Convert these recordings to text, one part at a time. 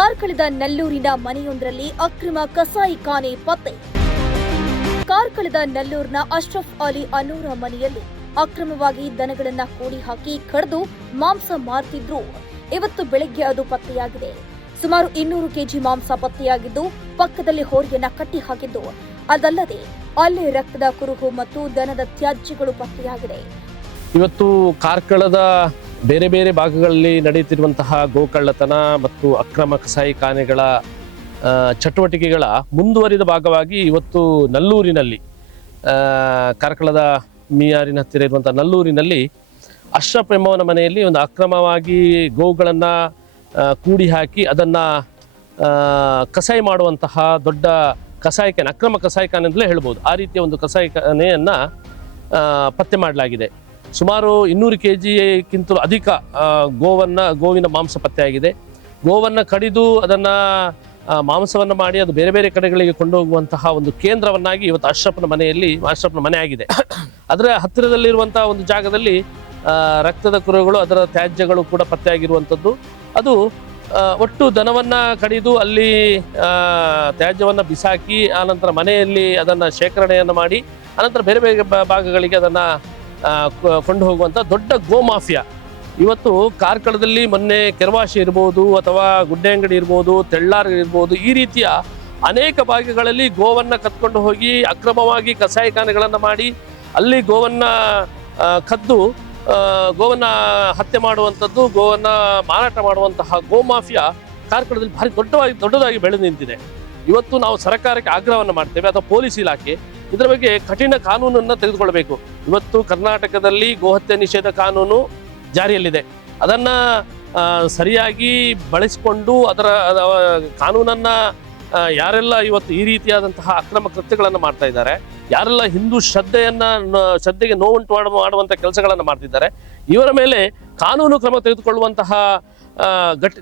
ಕಾರ್ಕಳದ ನಲ್ಲೂರಿನ ಮನೆಯೊಂದರಲ್ಲಿ ಅಕ್ರಮ ಕಸಾಯಿಖಾನೆ ಪತ್ತೆ. ಕಾರ್ಕಳದ ನಲ್ಲೂರಿನ ಅಶ್ರಫ್ ಅಲಿ ಅನೂರ ಮನೆಯಲ್ಲಿ ಅಕ್ರಮವಾಗಿ ದನಗಳನ್ನ ಕೂಡಿ ಹಾಕಿ ಕಡಿದು ಮಾಂಸ ಮಾರ್ತಿದ್ರು. ಇವತ್ತು ಬೆಳಗ್ಗೆ ಅದು ಪತ್ತೆಯಾಗಿದೆ. ಸುಮಾರು ಇನ್ನೂರು ಕೆಜಿ ಮಾಂಸ ಪತ್ತೆಯಾಗಿದ್ದು ಪಕ್ಕದಲ್ಲಿ ಹೋರಿಯನ್ನ ಕಟ್ಟಿ ಹಾಕಿದ್ದು. ಅದಲ್ಲದೆ ಅಲ್ಲಿ ರಕ್ತದ ಕುರುಹು ಮತ್ತು ದನದ ತ್ಯಾಜ್ಯಗಳು ಪತ್ತೆಯಾಗಿದೆ. ಇವತ್ತು ಕಾರ್ಕಳದ ಬೇರೆ ಬೇರೆ ಭಾಗಗಳಲ್ಲಿ ನಡೆಯುತ್ತಿರುವಂತಹ ಗೋಕಳ್ಳತನ ಮತ್ತು ಅಕ್ರಮ ಕಸಾಯಿಖಾನೆಗಳ ಚಟುವಟಿಕೆಗಳ ಮುಂದುವರಿದ ಭಾಗವಾಗಿ ಇವತ್ತು ನಲ್ಲೂರಿನಲ್ಲಿ ಕಾರ್ಕಳದ ಮಿಯಾರಿನ ಹತ್ತಿರ ಇರುವಂಥ ನಲ್ಲೂರಿನಲ್ಲಿ ಅಶ್ರಫ್ ಎಂಬವನ ಮನೆಯಲ್ಲಿ ಒಂದು ಅಕ್ರಮವಾಗಿ ಗೋವುಗಳನ್ನು ಕೂಡಿ ಹಾಕಿ ಅದನ್ನು ಕಸಾಯಿ ಮಾಡುವಂತಹ ದೊಡ್ಡ ಕಸಾಯಿಖಾನೆ ಅಕ್ರಮ ಕಸಾಯಿಖಾನೆ ಅಂತಲೇ ಹೇಳ್ಬೋದು. ಆ ರೀತಿಯ ಒಂದು ಕಸಾಯಿಖಾನೆಯನ್ನು ಪತ್ತೆ ಮಾಡಲಾಗಿದೆ. ಸುಮಾರು ಇನ್ನೂರು ಕೆ ಜಿಗಿಂತಲೂ ಅಧಿಕ ಗೋವನ್ನು, ಗೋವಿನ ಮಾಂಸ ಪತ್ತೆಯಾಗಿದೆ ಗೋವನ್ನು ಕಡಿದು ಅದನ್ನು ಮಾಂಸವನ್ನು ಮಾಡಿ ಅದು ಬೇರೆ ಬೇರೆ ಕಡೆಗಳಿಗೆ ಕೊಂಡೋಗುವಂತಹ ಒಂದು ಕೇಂದ್ರವನ್ನಾಗಿ ಇವತ್ತು ಅಶ್ರಫ್ನ ಮನೆಯಲ್ಲಿ, ಅಶ್ರಫ್ನ ಮನೆ ಆಗಿದೆ. ಅದರ ಹತ್ತಿರದಲ್ಲಿರುವಂತಹ ಒಂದು ಜಾಗದಲ್ಲಿ ರಕ್ತದ ಕುರುಗಳು ಅದರ ತ್ಯಾಜ್ಯಗಳು ಕೂಡ ಪತ್ತೆಯಾಗಿರುವಂಥದ್ದು ಅದು ಒಟ್ಟು ದನವನ್ನು ಕಡಿದು ಅಲ್ಲಿ ತ್ಯಾಜ್ಯವನ್ನು ಬಿಸಾಕಿ, ಆನಂತರ ಮನೆಯಲ್ಲಿ ಅದನ್ನು ಶೇಖರಣೆಯನ್ನು ಮಾಡಿ ಅನಂತರ ಬೇರೆ ಬೇರೆ ಭಾಗಗಳಿಗೆ ಅದನ್ನ ಕೊಂಡು ಹೋಗುವಂತ ದೊಡ್ಡ ಗೋ ಮಾಫಿಯಾ. ಇವತ್ತು ಕಾರ್ಕಳದಲ್ಲಿ ಮೊನ್ನೆ ಕೆರವಾಶಿ ಇರ್ಬೋದು ಅಥವಾ ಗುಡ್ಡೆ ಅಂಗಡಿ ಇರ್ಬೋದು, ತೆಳ್ಳಾರ್ ಇರ್ಬೋದು, ಈ ರೀತಿಯ ಅನೇಕ ಭಾಗಗಳಲ್ಲಿ ಗೋವನ್ನ ಕತ್ಕೊಂಡು ಹೋಗಿ ಅಕ್ರಮವಾಗಿ ಕಸಾಯಿಖಾನೆಗಳನ್ನು ಮಾಡಿ ಅಲ್ಲಿ ಗೋವನ್ನ ಕದ್ದು ಗೋವನ್ನು ಹತ್ಯೆ ಮಾಡುವಂಥದ್ದು, ಗೋವನ್ನ ಮಾರಾಟ ಮಾಡುವಂತಹ ಗೋ ಮಾಫಿಯಾ ಕಾರ್ಕಳದಲ್ಲಿ ಭಾರಿ ದೊಡ್ಡವಾಗಿ, ದೊಡ್ಡದಾಗಿ ಬೆಳೆದು ನಿಂತಿದೆ. ಇವತ್ತು ನಾವು ಸರ್ಕಾರಕ್ಕೆ ಆಗ್ರಹವನ್ನು ಮಾಡ್ತೇವೆ, ಅಥವಾ ಪೊಲೀಸ್ ಇಲಾಖೆ ಇದರ ಬಗ್ಗೆ ಕಠಿಣ ಕಾನೂನನ್ನು ತೆಗೆದುಕೊಳ್ಬೇಕು. ಇವತ್ತು ಕರ್ನಾಟಕದಲ್ಲಿ ಗೋಹತ್ಯೆ ನಿಷೇಧ ಕಾನೂನು ಜಾರಿಯಲ್ಲಿದೆ. ಅದನ್ನು ಸರಿಯಾಗಿ ಬಳಸಿಕೊಂಡು ಅದರ ಕಾನೂನನ್ನು ಯಾರೆಲ್ಲ ಇವತ್ತು ಈ ರೀತಿಯಾದಂತಹ ಅಕ್ರಮ ಕೃತ್ಯಗಳನ್ನು ಮಾಡ್ತಾ ಇದ್ದಾರೆ, ಯಾರೆಲ್ಲ ಹಿಂದೂ ಶ್ರದ್ಧೆಯನ್ನು ಶ್ರದ್ಧೆಗೆ ನೋವುಂಟು ಮಾಡ ಮಾಡುವಂಥ ಕೆಲಸಗಳನ್ನು ಮಾಡ್ತಿದ್ದಾರೆ, ಇವರ ಮೇಲೆ ಕಾನೂನು ಕ್ರಮ ತೆಗೆದುಕೊಳ್ಳುವಂತಹ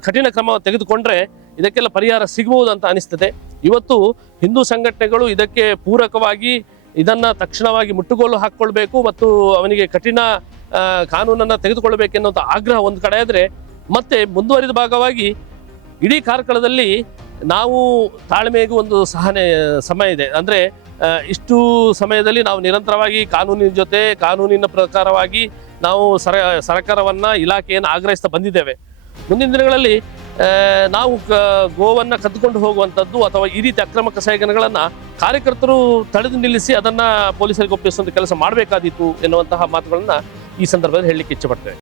ಕಠಿಣ ಕ್ರಮ ತೆಗೆದುಕೊಂಡ್ರೆ ಇದಕ್ಕೆಲ್ಲ ಪರಿಹಾರ ಸಿಗಬಹುದು ಅಂತ ಅನಿಸ್ತದೆ. ಇವತ್ತು ಹಿಂದೂ ಸಂಘಟನೆಗಳು ಇದಕ್ಕೆ ಪೂರಕವಾಗಿ ಇದನ್ನ ತಕ್ಷಣವಾಗಿ ಮುಟ್ಟುಗೋಲು ಹಾಕ್ಕೊಳ್ಬೇಕು ಮತ್ತು ಅವನಿಗೆ ಕಠಿಣ ಕಾನೂನನ್ನು ತೆಗೆದುಕೊಳ್ಬೇಕೆನ್ನುವಂಥ ಆಗ್ರಹ ಒಂದು ಕಡೆ ಆದರೆ ಮತ್ತೆ ಮುಂದುವರಿದ ಭಾಗವಾಗಿ ಇಡೀ ಕಾರ್ಕಳದಲ್ಲಿ ನಾವು ತಾಳ್ಮೆಗೂ ಒಂದು ಸಹನೆ, ಸಮಯ ಇದೆ. ಅಂದರೆ ಇಷ್ಟು ಸಮಯದಲ್ಲಿ ನಾವು ನಿರಂತರವಾಗಿ ಕಾನೂನಿನ ಜೊತೆ, ಕಾನೂನಿನ ಪ್ರಕಾರವಾಗಿ ನಾವು ಸರ, ಸರ್ಕಾರವನ್ನು ಇಲಾಖೆಯನ್ನು ಆಗ್ರಹಿಸ್ತಾ ಬಂದಿದ್ದೇವೆ. ಮುಂದಿನ ದಿನಗಳಲ್ಲಿ ನಾವು ಗೋವನ್ನು ಕದ್ದುಕೊಂಡು ಹೋಗುವಂಥದ್ದು ಅಥವಾ ಈ ರೀತಿ ಅಕ್ರಮ ಕಸಾಯಿಖಾನೆಗಳನ್ನು ಕಾರ್ಯಕರ್ತರು ತಡೆದು ನಿಲ್ಲಿಸಿ ಅದನ್ನು ಪೊಲೀಸರಿಗೆ ಒಪ್ಪಿಸುವಂಥ ಕೆಲಸ ಮಾಡಬೇಕಾದೀತು ಎನ್ನುವಂತಹ ಮಾತುಗಳನ್ನು ಈ ಸಂದರ್ಭದಲ್ಲಿ ಹೇಳಲಿಕ್ಕೆ ಇಚ್ಛೆಪಡ್ತೇವೆ